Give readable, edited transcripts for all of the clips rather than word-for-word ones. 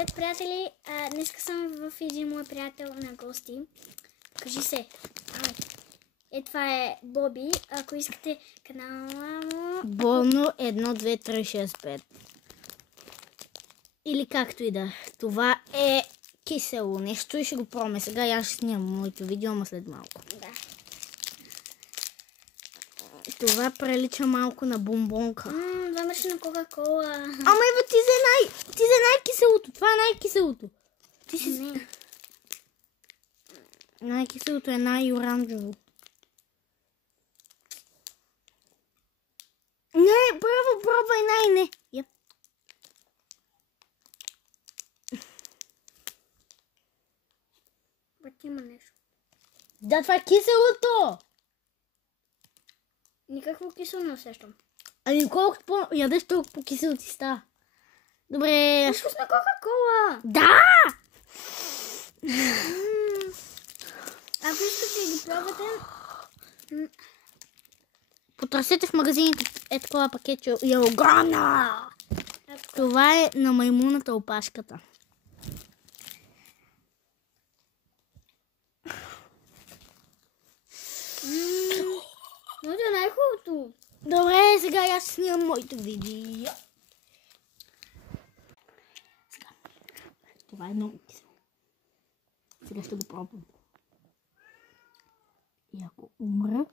Привет, приятели! Днеска съм в един мой приятел на гости. Кажи се. Това е Боби. Ако искате канала му... Болно 1, 2, 3, 6, 5. Или както и да. Това е кисело нещо и ще го пробваме. Сега я ще снимам моето видео, ама след малко. Да. Това прилича малко на бомбонка. Това мърши на Кока-Кола. Ама Ева, ти за най-киселото. Това е най-киселото. Ти си... Не. Най-киселото е най-оранжево. Не, първо пробвай най-не. Yep. Бът има нещо. Да, това е киселото. Никакво кисело не усещам. Ами колкото ядеш, толкова по-кисело ти става. Добре. Вкус на Кока-Кола. Да! Ако искате да ги пробвате... Потърсете в магазините такова пакетче и е огромна. Това е на маймуната опашката. Моето е най-хубавото. Добре, сега аз снимам моето видео. Сега. Това е много кисело. Сега ще го пробвам. И ако умра,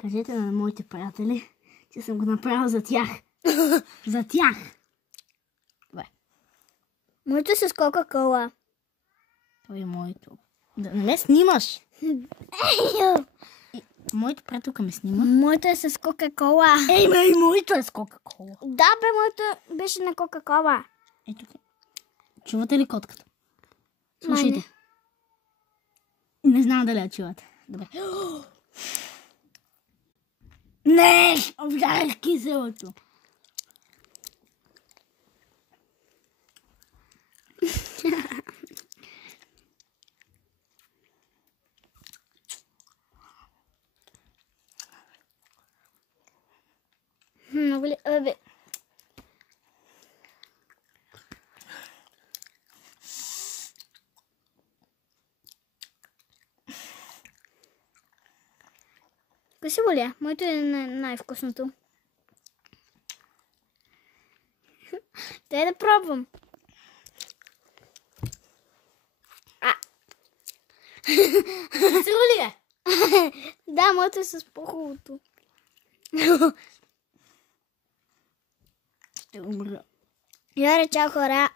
кажете на моите приятели, че съм го направил за тях. За тях. Добре. Моето е с Кока-Кола. Това е моето. Да не ме снимаш. Моето приятелка ме снима. Моето е с Кока-Кола. Ей, моето е с Кока-Кола. Да, бе, моето беше на Кока-Кола. Ето. Чувате ли котката? Слушайте. Не знам дали я чувате. Добре. Не! Обжарах киселото. Много ли? Бе. Красиво ли е? Моето е най-вкусното. Дай да пробвам. Красиво ли е? Да, моето е с по-хубавото. Ще умра. Яре, чао хора!